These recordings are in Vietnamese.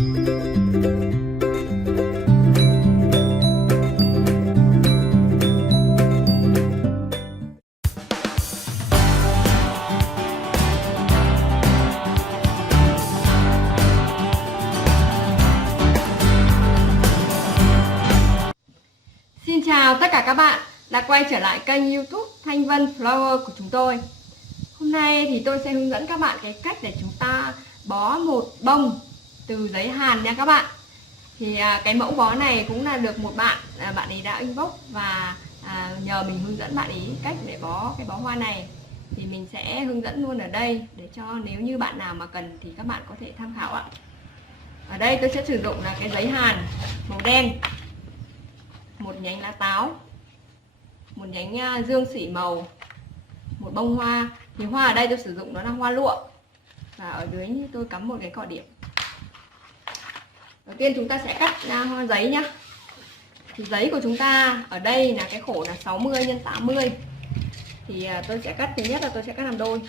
Xin chào tất cả các bạn đã quay trở lại kênh YouTube Thanh Vân Flower của chúng tôi. Hôm nay thì tôi sẽ hướng dẫn các bạn cái cách để chúng ta bó một bông từ giấy hàn nha các bạn. Thì cái mẫu bó này cũng là được một bạn, bạn ấy đã inbox và nhờ mình hướng dẫn bạn ấy cách để bó cái bó hoa này. Thì mình sẽ hướng dẫn luôn ở đây để cho nếu như bạn nào mà cần thì các bạn có thể tham khảo ạ. Ở đây tôi sẽ sử dụng là cái giấy hàn màu đen, một nhánh lá táo, một nhánh dương xỉ màu, một bông hoa. Thì hoa ở đây tôi sử dụng đó là hoa lụa, và ở dưới tôi cắm một cái cọ điểm. Đầu tiên chúng ta sẽ cắt hoa giấy nhá. Thì giấy của chúng ta ở đây là cái khổ là 60 x 80. Thì tôi sẽ cắt, thứ nhất là tôi sẽ cắt làm đôi,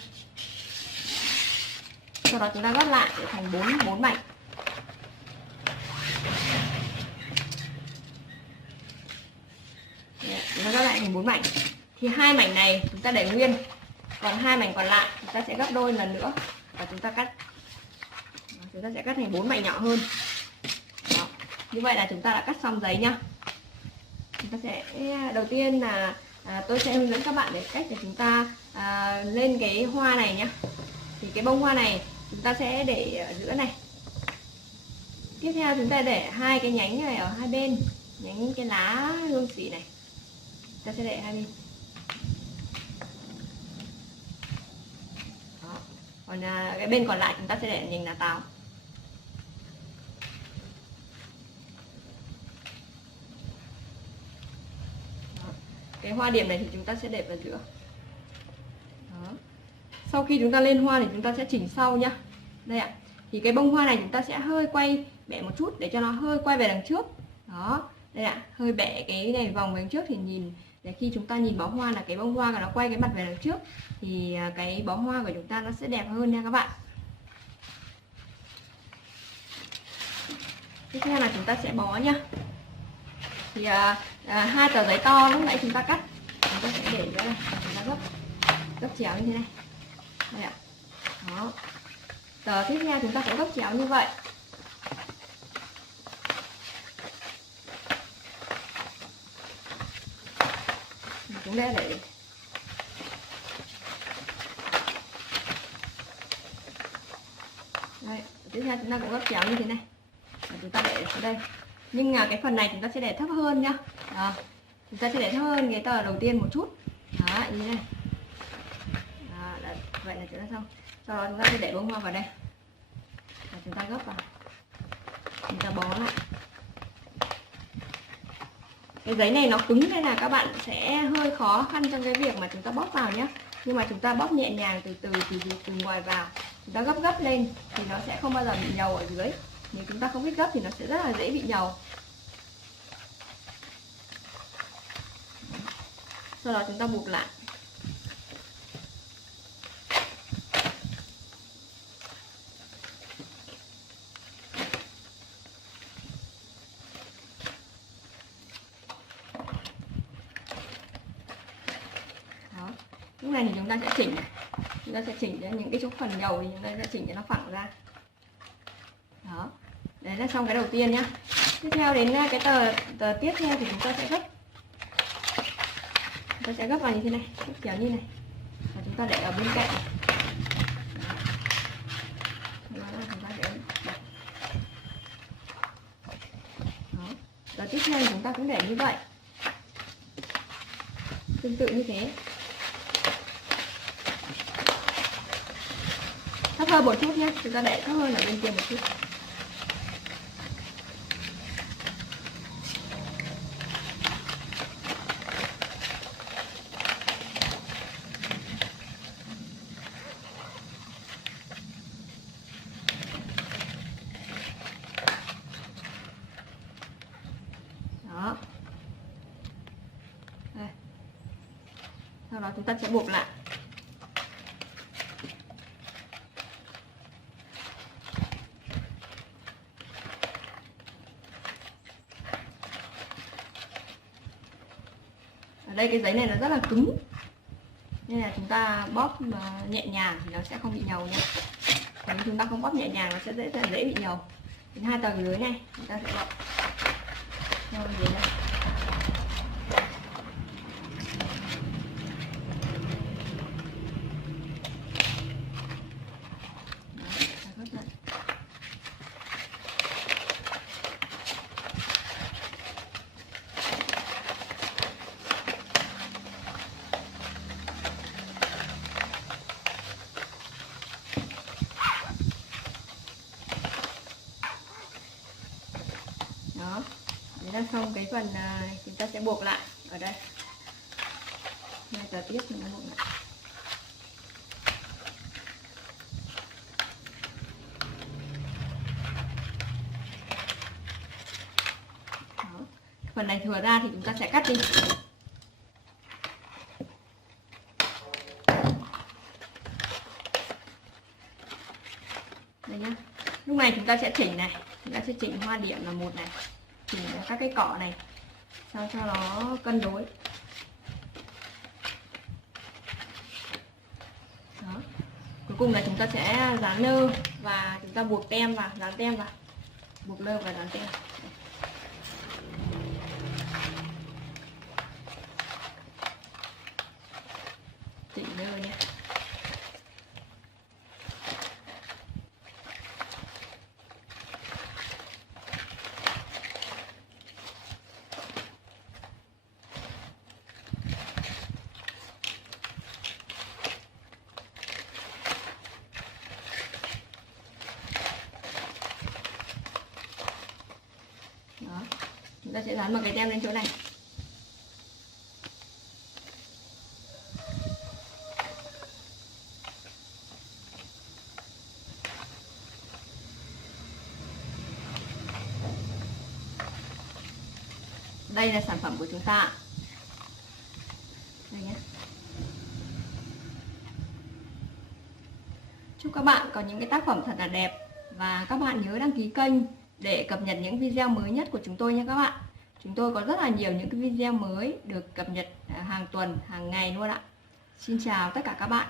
sau đó chúng ta gấp lại để thành 4 mảnh. Chúng ta gấp lại thành 4 mảnh. Thì 2 mảnh này chúng ta để nguyên, còn 2 mảnh còn lại chúng ta sẽ gấp đôi lần nữa và chúng ta cắt. Chúng ta sẽ cắt thành 4 mảnh nhỏ hơn. Đó. Như vậy là chúng ta đã cắt xong giấy nhá. Chúng ta sẽ đầu tiên là tôi sẽ hướng dẫn các bạn về cách để chúng ta lên cái hoa này nhá. Thì cái bông hoa này chúng ta sẽ để ở giữa này. Tiếp theo chúng ta để hai cái nhánh này ở hai bên, nhánh cái lá hương xỉ này ta sẽ để hai bên. Đó. Còn cái bên còn lại chúng ta sẽ để nhành lá táo. Đó. Cái hoa điểm này thì chúng ta sẽ để vào giữa. Đó. Sau khi chúng ta lên hoa thì chúng ta sẽ chỉnh sau nhá. Đây ạ. Thì cái bông hoa này chúng ta sẽ hơi quay bẻ một chút để cho nó hơi quay về đằng trước. Đó. Đây ạ, hơi bẻ cái này vòng về đằng trước thì nhìn, để khi chúng ta nhìn bó hoa là cái bông hoa nó quay cái mặt về đằng trước thì cái bó hoa của chúng ta nó sẽ đẹp hơn nha các bạn. Tiếp theo là chúng ta sẽ bó nhá. Thì hai tờ giấy to lúc nãy chúng ta cắt, chúng ta sẽ để ra đây, chúng ta gấp chéo như thế này. Đây ạ. Đó. Tờ tiếp theo chúng ta sẽ gấp chéo như vậy. Chúng ta để đây, tiếp theo chúng ta cũng gấp chéo như thế này và chúng ta để ở đây, nhưng cái phần này chúng ta sẽ để thấp hơn nhá. Đó. Chúng ta sẽ để thấp hơn cái tờ đầu tiên một chút. Đó, như thế này. Đó, vậy là chúng ta xong. Sau đó chúng ta sẽ để bông hoa vào đây và chúng ta gấp vào, chúng ta bó lại. Cái giấy này nó cứng nên là các bạn sẽ hơi khó khăn trong cái việc mà chúng ta bóc vào nhé. Nhưng mà chúng ta bóc nhẹ nhàng từ ngoài vào, chúng ta gấp lên thì nó sẽ không bao giờ bị nhầu ở dưới. Nếu chúng ta không biết gấp thì nó sẽ rất là dễ bị nhầu. Sau đó chúng ta buộc lại. Lúc này thì chúng ta sẽ chỉnh này. Chúng ta sẽ chỉnh cho những cái chỗ phần dầu thì chúng ta sẽ chỉnh cho nó phẳng ra. Đó. Đấy là xong cái đầu tiên nhá. Tiếp theo đến cái tờ tiếp theo thì chúng ta sẽ gấp. Chúng ta sẽ gấp vào như thế này, gấp chéo như này. Và chúng ta để ở bên cạnh. Đó. Tờ tiếp theo thì chúng ta cũng để như vậy. Tương tự như thế. Thấp hơn một chút nhé, chúng ta để thấp hơn ở bên kia một chút. Đó. Đây. Sau đó chúng ta sẽ buộc lại. Đây cái giấy này nó rất là cứng nên là chúng ta bóp nhẹ nhàng thì nó sẽ không bị nhàu nhé. Nếu chúng ta không bóp nhẹ nhàng nó sẽ dễ bị nhàu. Đến 2 tờ dưới này chúng ta sẽ bóp theo giấy này. Đó, đấy là xong cái phần chúng ta sẽ buộc lại ở đây. 2 tờ tiếp mình buộc lại. Đó. Phần này thừa ra thì chúng ta sẽ cắt đi. Đây nhá. Lúc này chúng ta sẽ chỉnh này, chúng ta sẽ chỉnh hoa điểm là 1 này, chỉnh các cái cỏ này sao cho nó cân đối. Đó. Cuối cùng là chúng ta sẽ dán nơ và chúng ta buộc tem vào, dán tem vào, buộc nơ và dán tem. Chỉnh nơ nhé. Đó. Chúng ta sẽ dán một cái tem lên chỗ này. Đây là sản phẩm của chúng ta. Đây nhé. Chúc các bạn có những cái tác phẩm thật là đẹp và các bạn nhớ đăng ký kênh để cập nhật những video mới nhất của chúng tôi nha các bạn. Chúng tôi có rất là nhiều những cái video mới được cập nhật hàng tuần, hàng ngày luôn ạ. Xin chào tất cả các bạn.